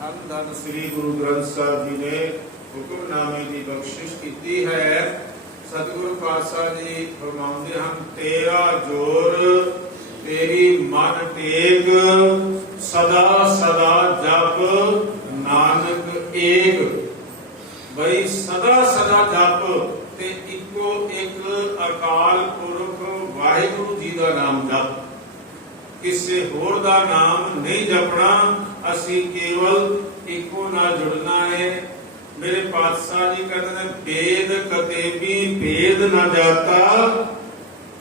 धन धन श्री गुरु ग्रंथ साहब जी ने हुक्मनामे की बख्शिश की है। सतगुरु पातशाह जी फरमाते हैं, तेरा जोर तेरी मन टेक, सदा सदा जप नानक एक। बई सदा सदा जप ते इको एक अकाल पुरख वाहिगुरु जी का नाम जप, किसी होर दा नाम नहीं जपना। असी केवल इको नाल जुड़ना है। मेरे पातशाह जी कहते हैं, वेद कते भी भेद न जाता,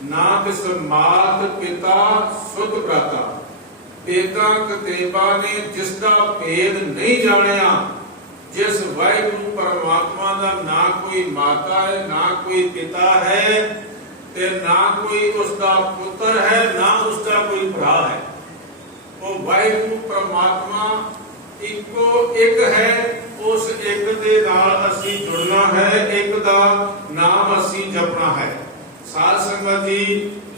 ना किस मात पिता सुत भ्राता। वेदां कतेबा ने जिसका भेद नहीं जानिया, जिस वाहिगुरु परमात्मा का ना कोई माता है ना कोई पिता है ते ना कोई उसका पुत्र है ना उसका कोई भरा है, वो वाहिगुरु परमात्मा इको एक है। उस एक दे नाल असी जुड़ना है, एक दा नाम असी जपना है। साध संगत जी,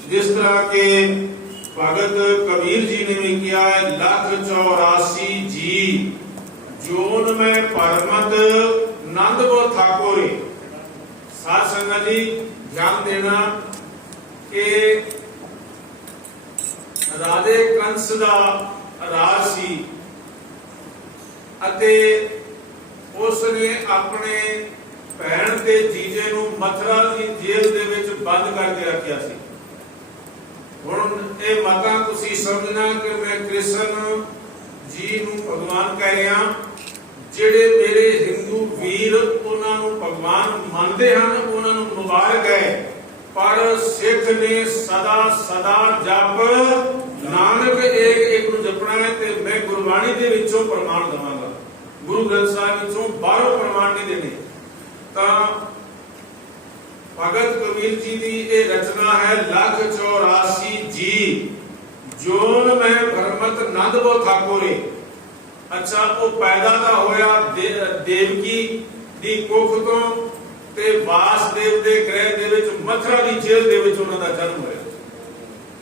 जिस तरह के भगत कबीर जी ने भी किया है, 184 जी जोन में परमत नंद वो ठाकुर। साध संगत जी ध्यान देना कि राधे कंस दा राज सी अते उसने अपने भैन के जीजे नूं मथुरा की जेल दे विच बंद करके रखिया सी। हुण ये मतां तुसीं समझना कि मैं कृष्ण जी नूं भगवान कह रहा, जिहड़े मेरे हिंदू वीर उन्हां नूं भगवान मनदे हन उन्हां नूं मुबारक है, पर सिख ने सदा सदा जप नानक एक एक नूं जपना है। ते मैं गुरबाणी दे विचों प्रमाण दवांगा, गुरु ग्रंथ साहिब विचों बाहरों प्रमाण नहीं देने। भगत कबीर जी की ये रचना है, 184 जी जोन में भरमत नंद वो ठाकुरे। अच्छा, वो पैदा तो होया देवकी दी कुख तो ते वासदेव दे गृह दे विच मथुरा दी जेल दे विच उन्हां दा जन्म होया।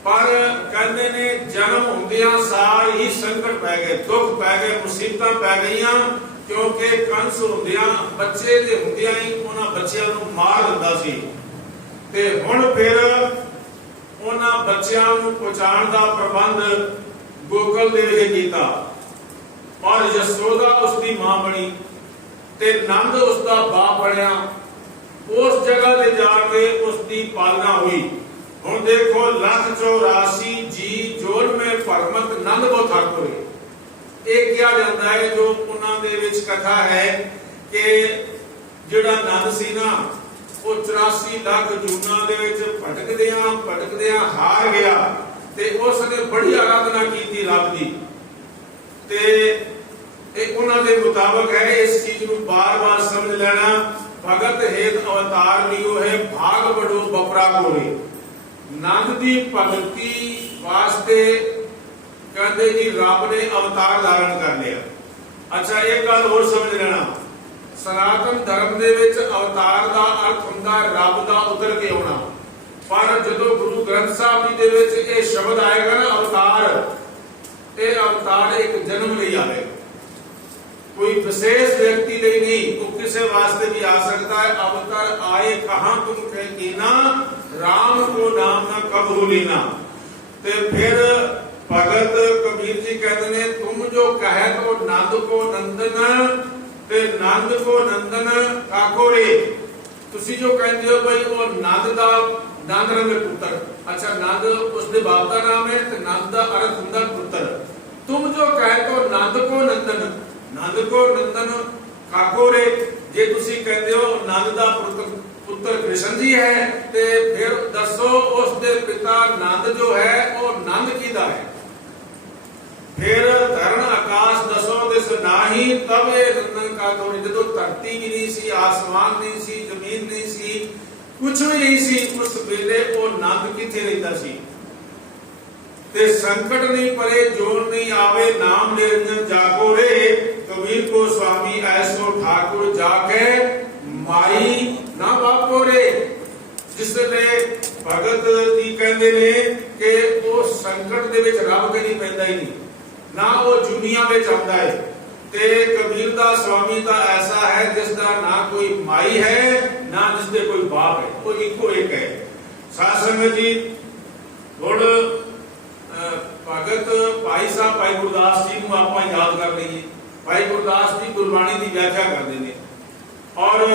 पर कहते ने जन्म होंदियां सार ही संकट पै गए, दुख पै गए, मुसीबतां पै गईयां, क्योंकि कंस होंदियां बच्चे दे होंदियां ही उन्हां बच्चियां नूं मार दिंदा सी। ते हुण फिर उन्हां बच्चियां नूं पहुंचाउण दा प्रबंध गोकुल दे विच कीता और यशोदा उसदी मां बनी ते नंद उसदा बाप बनया। उस जगह ते जाके उसदी पालना हुई। हुण देखो, 184 जी जोन में परमत नंद वो ठाकुर। एक क्या जाता है जो उन्हां दे विच कथा है कि जिहड़ा नंद सी ना, वो 84 लाख जूना दे विच भटकदियां हार गया ते उसने बड़ी आराधना की रब दी। ते एक उन्हां दे मुताबिक है, इस चीज नूं बार-बार समझ लेना। भगत हेत अवतार लियो है, भाग बड़ो बपरा कोरे। नंद दी भगती वास्ते कहते जी रब ने अवतार धारण कर लिया। अच्छा, एक गल होर समझ लेना, सनातन धर्म दे विच अवतार दा अर्थ हुंदा रब दा उतर के आउणा, पर जदों गुरु ग्रंथ साहिब जी दे विच ये शब्द आएगा ना अवतार, ये अवतार एक जन्म लई आएगा, कोई विशेष व्यक्ति लिए नहीं, वो किसी वास्ते भी आ सकता है। अवतार आए कहां तुम कहना, राम को नाम ना कब हो लेना। ते फिर भगत कबीर जी कहते हैं, तुम जो कहे तो नंद को नंदन ते नंद को नंदन काकोरे। तुसी जो कहते हो भाई वो नंद दा नंद रंग पुत्र। अच्छा, नंद उसके बाप का नाम है ते नंद दा अर्थ हुंदा पुत्र। तुम जो कहे तो नंद को नंदन, नंद को नंदन काकोरे। जे तुसी कहते हो नंद दा पुत्र कृष्ण जी है, ते फिर दसो उसके पिता नंद जो है वो नंद किदा है। फिर धरण आकाश दसो दिस नाही, तब ये नंदन काकोरे। जदों धरती भी नहीं सी, आसमान नहीं सी, जमीन नहीं सी, कुछ भी नहीं सी, उस वेले वो नंद किथे रहिंदा सी। ते संकट नहीं परे जोर नहीं आवे, नाम निरंजन जाको रे। कबीर को स्वामी ऐसो ठाकुर जाके माई ना बापो रे। जिसले भगत जी कहते ने कि वो संकट दे विच रब कदी पैंदा ही नहीं, ना वो दुनिया में आंदा है। ते कबीरदास स्वामी का ऐसा है जिसका ना कोई माई है ना जिसके कोई बाप है, वो इको एक है। साध संगत जी हुण भगत भाई साहब भाई गुरदास जी को आप याद कर लीजिए। भाई गुरदास जी गुरबाणी की व्याख्या करते हैं और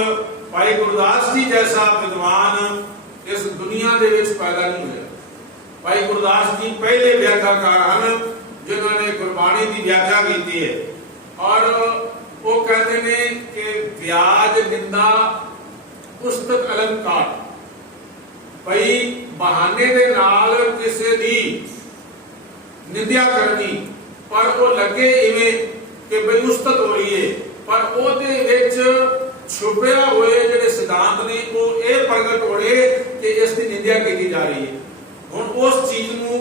भाई गुरदास जी जैसा विद्वान इस दुनिया के विच पैदा नहीं हुआ। भाई गुरदास जी पहले व्याख्याकार हैं जिन्होंने गुरबाणी की व्याख्या की है और वो कहते हैं कि व्याज निंदा पुस्तक अलंकार भाई बहाने दे नाल किसी दी निंदा करनी पर वो लगे इवें कि भाई उस्तत हो रही है, पर ਉਹਦੇ ਵਿੱਚ छुपया हुए ਜਿਹੜੇ सिद्धांत ने वो ये प्रगट हो रहे कि इसकी निंदा की जा रही है। हुण उस चीज नूं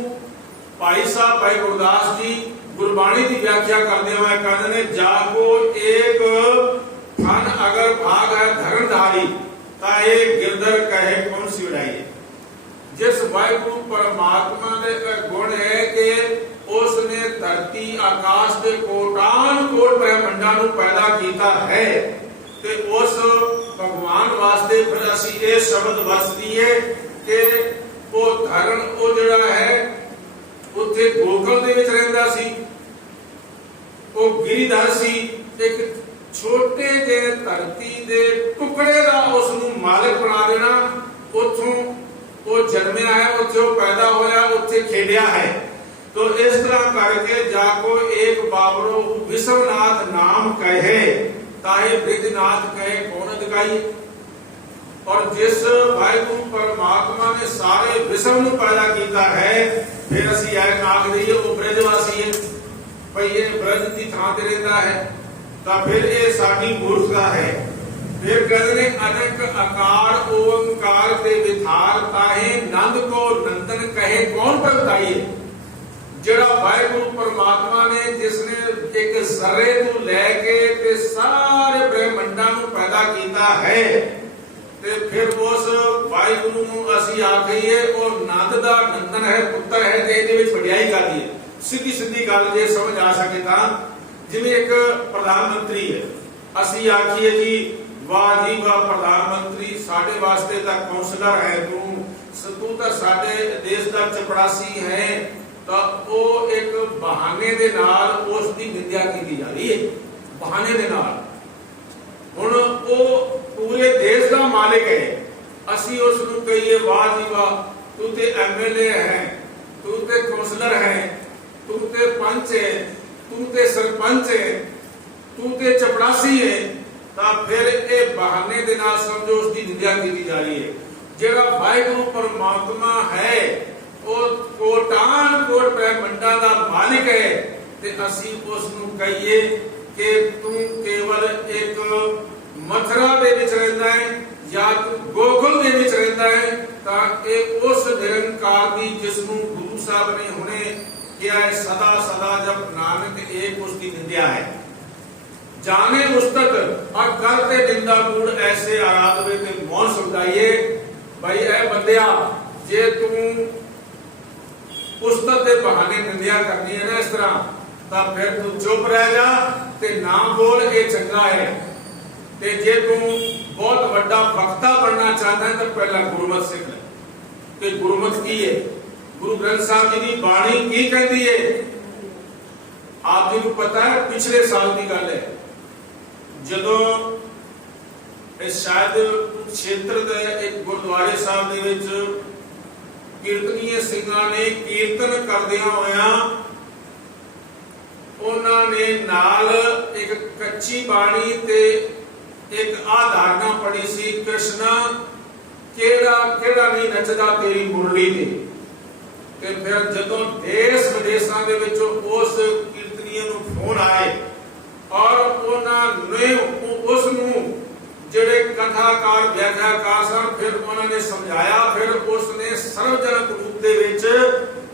भाई साहब भाई गुरदास जी गुरबाणी की व्याख्या करते हुए कहते हैं जागो एक फन अगर भाग है धर्मधारी ता एक गिरधर कहे कौन सी उड़ाई। जिस वाहिगुरु परमात्मा दे गुण है कि उसने धरती आकाश के कोटान कोट ब्रह्मंडां नूं पैदा किया है ते उस भगवान वास्ते फिर असीं ये शब्द वरतदी है कि वो धर्म वो जिहड़ा है उत्थे गोकुल दे विच रहिंदा सी, वो गिरीधर सी, एक छोटे जे धरती दे टुकड़े दा उसनूं मालिक बना देना। उत्थों वो जन्मिया है, उत्थे पैदा होया, उत्थे खेलिया है। तो इस तरह करके जाको एक बाबरो विश्वनाथ नाम कहे ताहे ब्रिजनाथ कहे कौन अधिकाई। और जिस वाहिगुरु परमात्मा ने सारे विश्व नूं पैदा किया है फिर असीं आख दईए वो ब्रजवासी है भाई ये ब्रज की थां ते रहिंदा है तां फिर ये साडी मूर्खता है। फिर कहते ने अनक आकार ओंकार ते विथार ताहे नंद को नंदन कहे कौन प्रगटाइए। जिहड़ा वाहिगुरु परमात्मा ने जिसने एक जर्रे तो लैके ते सारे ब्रह्मंडां नूं पैदा किया है ते फिर उस वाहिगुरु नूं असीं आखीए वो नंद दा नंदन है पुत्र है ते इहदे विच वडियाई करदी है। सीधी सीधी गल जे समझ आ सके तां जिवें एक प्रधानमंत्री है असीं आखीए जी वाह जी वाह प्रधानमंत्री साडे वास्ते तां काउंसलर है तू तां साडे देश दा चपड़ासी है तो वो एक बहाने दे नाल उसकी निंदा की जा रही है। बहाने दे नाल हुण वो पूरे देश का मालिक है असी उसनूं कहिए वाह जी वाह तू ते एमएलए है, तू ते काउंसलर है, तू ते पंच है, तू ते सरपंच है, तू ते चपड़ासी है तां फिर ये बहाने दे नाल समझो उसकी निंदा की जा रही है। जिहड़ा वाहिगुरु परमात्मा है वो कोटान कोट ब्रह्मंडां दा मालिक है ते असीं उसनूं कहिए कि तू केवल एक मथुरा दे विच रहिंदा है या तू गोकुल दे विच रहिंदा है तां ये उस निरंकार दी जिसनूं गुरु साहब ने हुणे किया है सदा सदा जब नानक एक उसकी निंदा है। जाने उस्तत और करते निंदा कूड़ ऐसे आराधवे ते मौन समझाइए। भाई ऐ बंदिया जे तू उस्तत दे बहाने निंदा करनी है ना इस तरह तां फिर तू चुप रह जा ते ना बोल ये चंगा है। ते जे तू बहुत बड़ा वक्ता बनना चाहता है तो पहला गुरमत सीख ले कि गुरमत की है। गुरु ग्रंथ साहब जी की बाणी की कहती है आप जी को पता है पिछले साल की गल है जदों शायद क्षेत्र दे एक गुरुद्वारे साहब दे विच कीर्तनीय सिंघां ने कीर्तन करदियां होया उन्हां ने नाल एक कच्ची बाणी ते एक आधारना पड़ी सी कृष्णा केड़ा केड़ा नहीं नचदा तेरी मुरली ते फिर जदों देश विदेशां दे विच उस कीर्तनीय नूं फोन आए और उन्हां ने उस नूं जिहड़े कथाकार व्याख्याकार सन फिर उन्होंने समझाया फिर उसने सर्वजनक रूप दे विच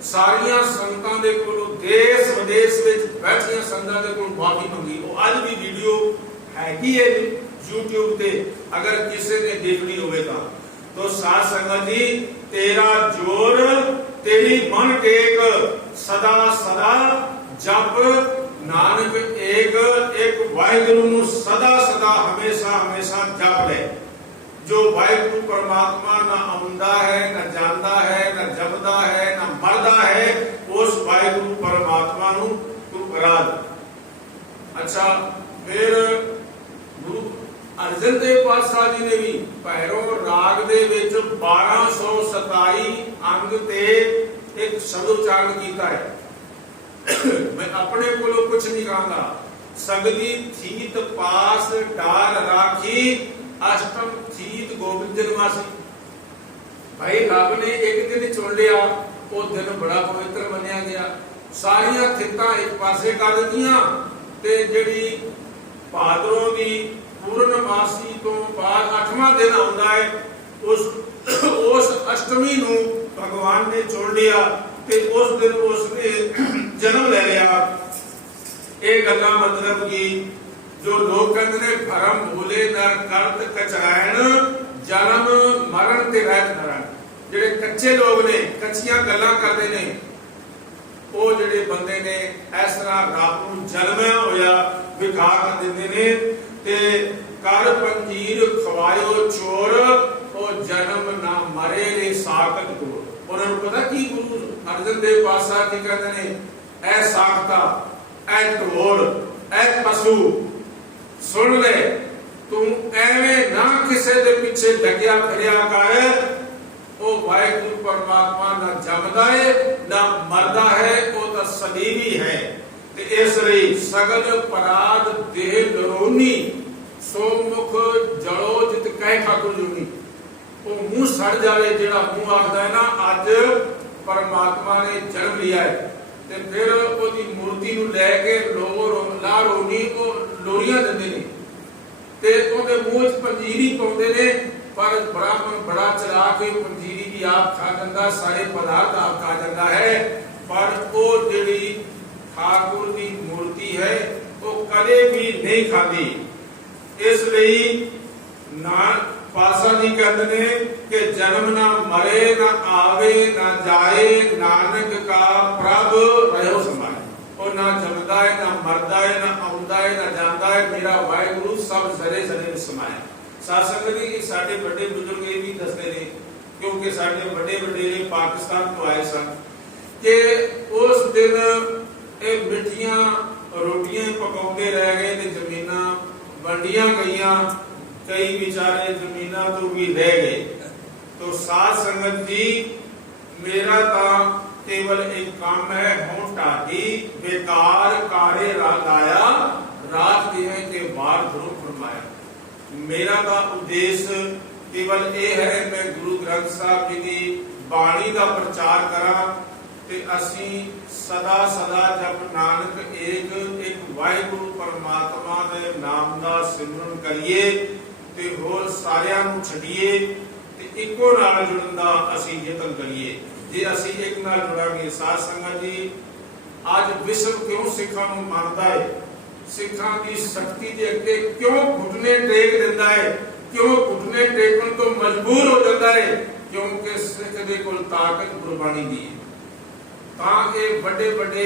सारियां संगतां दे कोलों देश विदेश विच बैठियां संगतां दे कोलों माफी मंगी। वो अज भी वीडियो हैगी है YouTube ते अगर किसी ने देखनी होवे तो साध संगत जी तेरा जोर तेरी मन टेक सदा सदा जप नानक एक वाहिगुरु नूं सदा सदा हमेशा हमेशा जप ले। जो वाहिगुरु परमात्मा ना आउंदा है, ना जांदा है, ना जपदा है, ना मरदा है, उस वाहिगुरु परमात्मा नूं तू करा दे। अच्छा, फिर गुरु अर्जन देव पातशाह जी ने भी भैरव राग दे विच 1227 अंग ते एक शब्द उच्चारण किया है। मैं अपने कोलों कुछ नहीं कहूंगा। सगली थीत पास डार राखी, अष्टम थीत गोविंद जन्मासी। भाई रब ने एक दिन चुन लिया, वो दिन बड़ा पवित्र मनिया गया। सारिया थितां एक पासे कर दित्तियां ते जिहड़ी भादरों दी पूर्णमासी तो बाद 8वां दिन आउंदा है, उस अष्टमी नूं भगवान ने चुन लिया ते उस दिन उसने जन्म ले लिया। ये गल्लां मतलब कि जो लोग कहते ने भरम भूले नर करत कचरायण, जन्म मरण ते रहत नरण। जेडे कच्चे लोग ने, कच्चियां गल्लां करदे ने, वो जेडे बंदे ने इस तरह रब नूं जन्मिया होया विखा कर दिंदे ने ते कर पंजीर खवायो चोर, ओ जन्म ना मरे रे साकत तोड़। उन्होंने पता की गुरु अर्जन देव पातशाह जी कहते ने, ऐ साखता, ऐ ढोल, ऐ पशु, सुन ले, तू एवें ना किसे दे पीछे लग्या फिरिया कर। ओ वाहिगुरु परमात्मा ना जमदा है ना मरदा है, वो तो सलीबी है। ते इसलिए सगल पराध देह लरोनी, सो मुख जड़ो जित कह ठाकुर जूनी। वो मुंह सड़ जावे जेड़ा मुंह आखदा है ना अज परमात्मा ने जन्म लिया है, ते फिर ओदी मूर्ति नूं लैके ला रोनी को लोरियां दिंदे ने ते ओदे मूंह च पंजीरी पाउंदे ने। पर ब्राह्मण बड़ा चलाक है, पंजीरी भी आप खा जांदा, सारे पदार्थ आप खा जांदा है, पर वो जेड़ी ठाकुर की मूर्ति है वो कदे भी नहीं खाती। इसलिए ना पातशाह जी कहते हैं कि जन्म ना मरे, ना आवे, ना जाए, नानक का प्रभ रहो समाए। और ना जमदा है, ना मरदा है, ना आउंदा है, ना जांदा है, मेरा वाहिगुरु सब जरे जरे में समाया। साथ संगत जी, साडे बड़े बुजुर्ग ये भी दसदे ने, क्योंकि साडे बड़े वडेरे पाकिस्तान तो आए सन, कि उस दिन ये मिठियां रोटियां पकाउंदे रह गए ते जमीनां वंडियां गईयां, कई बेचारे जमीनां तो भी रह गए। तो साथ संगत जी, मेरा तो केवल एक काम है, हों ढाडी बेकार कारे लाया, रात दिए के वार ध्रुव फरमाया। मेरा का उद्देश्य केवल ये है, मैं गुरु ग्रंथ साहब जी की बाणी का प्रचार करा ते असी सदा सदा जब नानक एक एक वाहिगुरु परमात्मा दे नाम दा सिमरन करिए ते होर सारियां नूं छड्डिए ते इक्को नाल जुड़न दा असी यतन करिए। जे असी एक नाल जुड़ांगे। साथ संगत जी, आज विश्व क्यों सिखां नूं मानदा है, सिखां की शक्ति दे अगे क्यों घुटने टेक दिंदा है, क्यों घुटने टेकन तो मजबूर हो जाता है, क्योंकि सिख दे कोल ताकत गुरबाणी दी है। तां के बड़े बड़े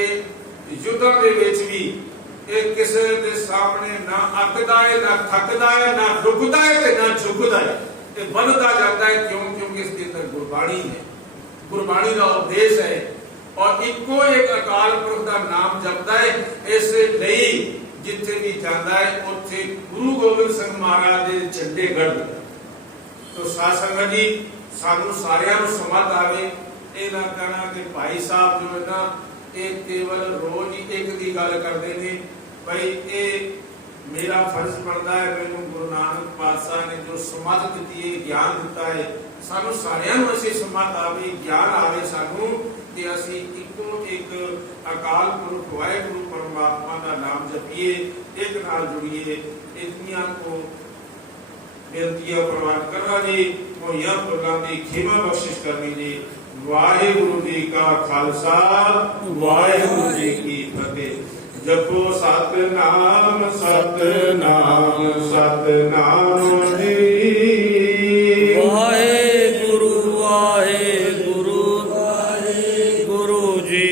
युद्धां दे विच भी ये किसे दे सामने ना अकदा है, ना थकदा है, ना रुकदा है ते ना झुकदा है, ये बढ़ता जाता है। क्यों? क्योंकि इसके अंदर गुरबाणी है, गुरबाणी का उपदेश है, और इको एक अकाल पुरख का नाम जपदा है। इसलिए जिथे भी जाता है उथे गुरु गोबिंद सिंह महाराज के झंडे गड़। तो साथ संगत जी, सानू सारियां नूं समझ आवे, ये ना कहना कि भाई साहब जो है ना ये केवल रोज ही एक दी गल करते हैं। भाई ये मेरा फर्ज बनता है, मैनू गुरु नानक पातशाह ने जो समझ दी है, ज्ञान दिता है, सानू सारियां नूं ऐसी समझ आवे, ज्ञान आवे सानू कि असी इको एक अकाल पुरख वाहिगुरु परमात्मा का नाम जपिए, एक नाल जुड़िए। इतनियां को बेनतियां प्रवान करना जी, मोहियां फुलां दी खेमा बख्शिश करनी जी। वाहिगुरु जी का खालसा, वाहिगुरु जी की फतेह। जपो सतनाम सतनाम सतनाम जी। वाहेगुरु वाहेगुरु वाहेगुरु जी।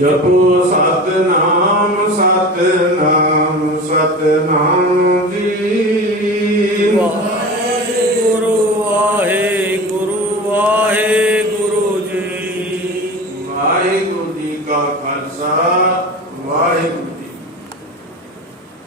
जपो सतनाम सतनाम सतनाम ਸਤਨਾਮ ਜੀ। ਵਾਹਿਗੁਰੂ ਵਾਹਿਗੁਰੂ ਵਾਹਿਗੁਰੂ ਜੀ। ਵਾਹਿਗੁਰੂ ਜੀ ਕਾ ਖਾਲਸਾ ਵਾਹਿਗੁਰੂ